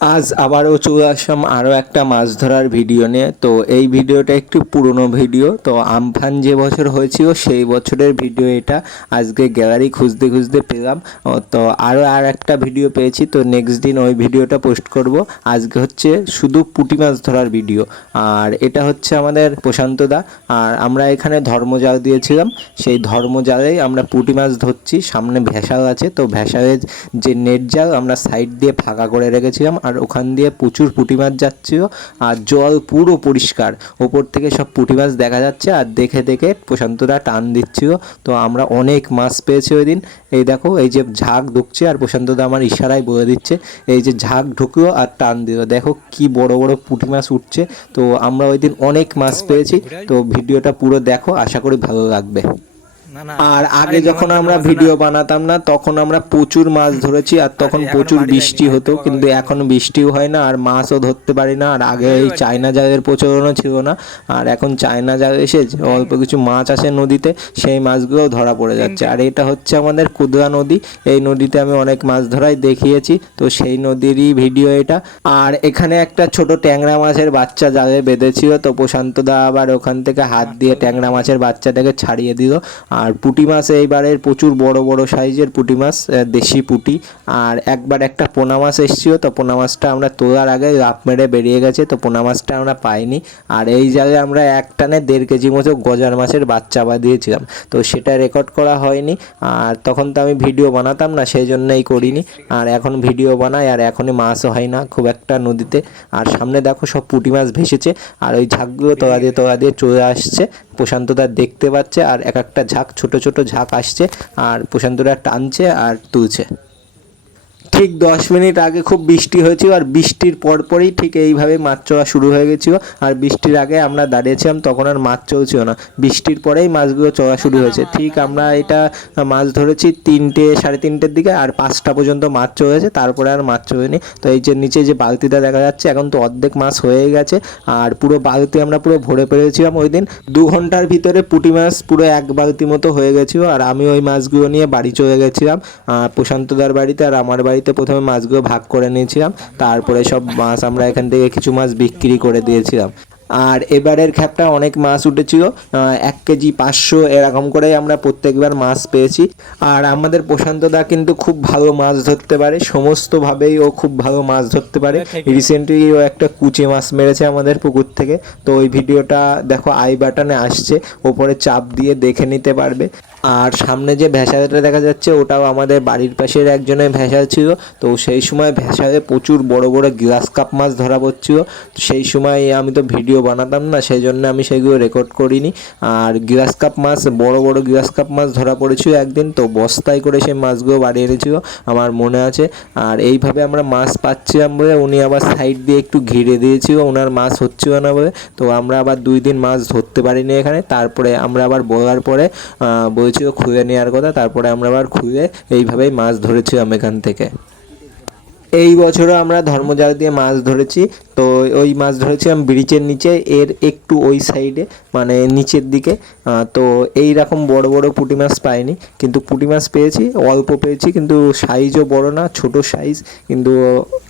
আজ আবারও চলে আসলাম আরও একটা মাছ ধরার ভিডিও নিয়ে। তো এই ভিডিওটা একটু পুরনো ভিডিও। তো আমফান যে বছর হয়েছিল, সেই বছরের ভিডিও এটা। আজকে গ্যালারি খুঁজতে খুঁজতে পেলাম। তো আরও আর একটা ভিডিও পেয়েছি। তো নেক্সট দিন ওই ভিডিওটা পোস্ট করব। আজকে হচ্ছে শুধু পুঁটি মাছ ধরার ভিডিও। আর এটা হচ্ছে আমাদের প্রশান্তদা আর আমরা এখানে ধর্মজাল দিয়েছিলাম। সেই ধর্মজালেই আমরা পুঁটি মাছ ধরছি। সামনে ভেসাল আছে। তো ভেসালের যে নেট জাল, আমরা সাইড দিয়ে ফাঁকা করে রেখেছিলাম। আর ওখান দিয়ে প্রচুর পুঁটি মাছ যাচ্ছিল আর জল পুরো পরিষ্কার। ওপর থেকে সব পুঁটি মাছ দেখা যাচ্ছে আর দেখে দেখে প্রশান্তরা টান দিচ্ছিল। তো আমরা অনেক মাছ পেয়েছি ওই দিন। এই দেখো, এই যে ঝাঁক ঢুকছে আর প্রশান্তদা আমার ইশারায় বলে দিচ্ছে, এই যে ঝাঁক ঢুকলো আর টান দিল। দেখো কি বড় বড় পুঁটি মাছ উঠছে। তো আমরা ওই দিন অনেক মাছ পেয়েছি। তো ভিডিওটা পুরো দেখো, আশা করি ভালো লাগবে। আর আগে যখন আমরা ভিডিও বানাতাম না তখন আমরা প্রচুর মাছ ধরেছি আর তখন প্রচুর বৃষ্টি হতো কিন্তু এখন বৃষ্টিও হয় না আর মাছও ধরতে পারি না। আর আগে এই চায়না জালের প্রচলনও ছিল না আর এখন চায়না জাল এসে অল্প কিছু মাছ আসে নদীতে সেই মাছগুলোও ধরা পড়ে যাচ্ছে। আর এটা হচ্ছে আমাদের কুদরা নদী এই নদীতে আমি অনেক মাছ ধরাই দেখিয়েছি তো সেই নদীরই ভিডিও এটা। আর এখানে একটা ছোট ট্যাংরা মাছের বাচ্চা জালে বেঁধেছিল তো প্রশান্তদা আবার ওখান থেকে হাত দিয়ে ট্যাংরা মাছের বাচ্চাটাকে ছাড়িয়ে দিল। আর পুঁটি মাছ এইবারের প্রচুর বড় বড় সাইজের পুঁটি মাছ দেশি পুঁটি। আর একবার একটা পোনা মাছ এসেছিল, তো পোনা মাছটা আমরা তোলার আগে লাফ মেরে বেরিয়ে গেছে, তো পোনা মাছটা আমরা পাইনি। আর এই জায়গায় আমরা এক টানে দেড় কেজি মতো গজার মাছের বাচ্চা বা দিয়েছিলাম। তো সেটা রেকর্ড করা হয়নি, আর তখন তো আমি ভিডিও বানাতাম না সেই জন্যই করিনি। আর এখন ভিডিও বানাই, আর এখনই মাছও হয় না খুব একটা নদীতে। আর সামনে দেখো সব পুঁটি মাছ ভেসেছে, আর ওই ঝাঁকগুলো তোলা দিয়ে তোলা দিয়ে চলে আসছে। প্রশান্তদা দেখতে পাচ্ছে আর এক একটা ঝাঁক, ছোট ছোট ঝাঁক আসছে আর প্রশান্তদা টানছে আর তুলছে। ঠিক দশ মিনিট আগে খুব বৃষ্টি হয়েছিল আর বৃষ্টির পরপরই ঠিক এইভাবে মাছ চলা শুরু হয়ে গেছিল। আর বৃষ্টির আগে আমরা দাঁড়িয়েছিলাম, তখন আর মাছ চলছিল না। বৃষ্টির পরেই মাছগুলো চলা শুরু হয়েছে। ঠিক আমরা এটা মাছ ধরেছি তিনটে, সাড়ে তিনটের দিকে আর পাঁচটা পর্যন্ত মাছ চলেছে তারপরে আর মাছ চলেনি তো এই যে নিচে যে বালতিটা দেখা যাচ্ছে, এখন তো অর্ধেক মাছ হয়ে গেছে। আর পুরো বালতি আমরা পুরো ভরে পেরেছিলাম ওই দিন। দু ঘণ্টার ভিতরে পুঁটি মাছ পুরো এক বালতি মতো হয়ে গেছিল। আর আমি ওই মাছগুলো নিয়ে বাড়ি চলে গেছিলাম প্রশান্তদার বাড়িতে আর আমার বাড়িতে প্রথমে মাছগুলো ভাগ করে নিয়েছিলাম, তারপরে সব মাছ আমরা এখান থেকে কিছু মাছ বিক্রি করে দিয়েছিলাম। আর এবারের খ্যাপটা অনেক মাছ উঠেছিল এক কেজি পাঁচশো এরকম করেই আমরা প্রত্যেকবার মাছ পেয়েছি। আর আমাদের প্রশান্তদা কিন্তু খুব ভালো মাছ ধরতে পারে সমস্তভাবেই ও খুব ভালো মাছ ধরতে পারে। রিসেন্টলি ও একটা কুচে মাছ মেরেছে আমাদের পুকুর থেকে তো ওই ভিডিওটা দেখো আই বাটনে আসছে ওপরে চাপ দিয়ে দেখে নিতে পারবে। আর সামনে যে ভেসালটা দেখা যাচ্ছে ওটাও আমাদের বাড়ির পাশের একজনের ভেসাল ছিল তো সেই সময় ভেসালে প্রচুর বড় বড় গ্লাস কাপ মাছ ধরা পড়ছিল সেই সময় আমি তো ভিডিও বানাতাম না সেই জন্য আমি সেগুলো রেকর্ড করিনি। আর গ্লাস কাপ মাছ, বড় বড় গ্লাস কাপ মাছ ধরা পড়েছিল একদিন, তো বস্তায় করে সেই মাছগুলো বাড়ি এনেছিল, আমার মনে আছে। আর এইভাবে আমরা মাছ পাচ্ছিলাম বলে উনি আবার সাইড দিয়ে একটু ঘিরে দিয়েছিল ওনার মাছ হচ্ছিল না বলে। তো আমরা আবার দুই দিন মাছ ধরতে পারিনি এখানে, তারপরে আমরা আবার বলার পরে বলছিল খুলে নেওয়ার কথা, তারপরে আমরা আবার খুলে এইভাবেই মাছ ধরেছিলাম এখান থেকে। এই বছরও আমরা ধর্মজাল দিয়ে মাছ ধরেছি ওই মাছ ধরেছিলাম ব্রিজের নিচে, এর একটু ওই সাইডে মানে নিচের দিকে। তো এই রকম বড় বড় পুঁটি মাছ পাইনি, কিন্তু পুঁটি মাছ পেয়েছি, অল্প পেয়েছি, কিন্তু সাইজও বড় না, ছোট সাইজ কিন্তু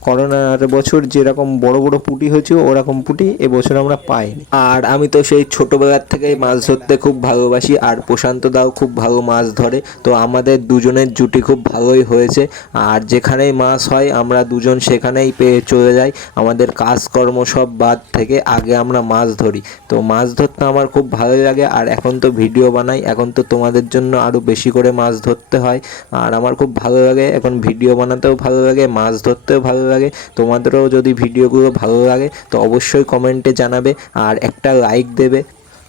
করোনার বছর যেরকম বড় বড় পুটি হয়েছিল ওরকম পুটি এবছর আমরা পাইনি। আর আমি তো সেই ছোটবেলার থেকেই মাছ ধরতে খুব ভালোবাসি, আর প্রশান্ত দাও খুব ভালো মাছ ধরে। তো আমাদের দুজনের জুটি খুব ভালোই হয়েছে, আর যেখানেই মাছ হয় আমরা দুজন সেখানেই পেয়ে চলে যাই। আমাদের কাজকর্ম সব বাদ থেকে আগে আমরা মাছ ধরি। তো মাছ ধরতে আমার খুব ভালো লাগে, আর এখন তো ভিডিও বানাই, এখন তো তোমাদের জন্য আরও বেশি করে মাছ ধরতে হয়। আর আমার খুব ভালো লাগে, এখন ভিডিও বানাতেও ভালো লাগে, মাছ ধরতেও ভালো লাগে, তোমাদেরও যদি ভিডিওগুলো ভালো লাগে, তো অবশ্যই কমেন্টে জানাবে আর একটা লাইক দেবে।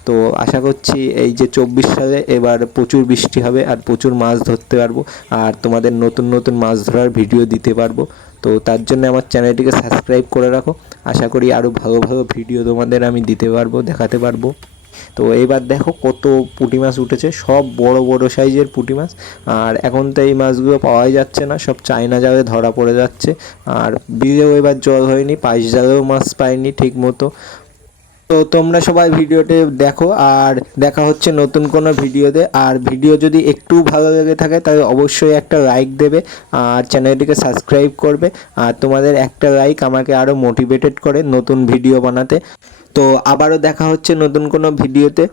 তো আশা করছি এই যে চব্বিশ সালে এবার প্রচুর বৃষ্টি হবে আর প্রচুর মাছ ধরতে পারব আর তোমাদের নতুন নতুন মাছ ধরার ভিডিও দিতে পারব। তো তার জন্য আমার চ্যানেলটিকে সাবস্ক্রাইব করে রাখো। আশা করি আরও ভালো ভালো ভিডিও তোমাদের আমি দিতে পারব, দেখাতে পারব। তো এবার দেখো কত পুঁটি মাছ উঠেছে, সব বড় বড় সাইজের পুঁটি মাছ। আর এখন তো এই মাছগুলো পাওয়াই যাচ্ছে না, সব চায়না জালে ধরা পড়ে যাচ্ছে। আর বিলেও এবার জল হয়নি পাইশ জালেও মাছ পায়নি ঠিক মতো তো তোমরা সবাই ভিডিওতে দেখো আর দেখা হচ্ছে নতুন কোনো ভিডিওতে। আর ভিডিও যদি একটু ভালো লেগে থাকে, তাহলে অবশ্যই একটা লাইক দেবে আর চ্যানেলটিকে সাবস্ক্রাইব করবে। আর তোমাদের একটা লাইক আমাকে আরও মোটিভেটেড করে নতুন ভিডিও বানাতে। তো আবারও দেখা হচ্ছে নতুন কোনো ভিডিওতে।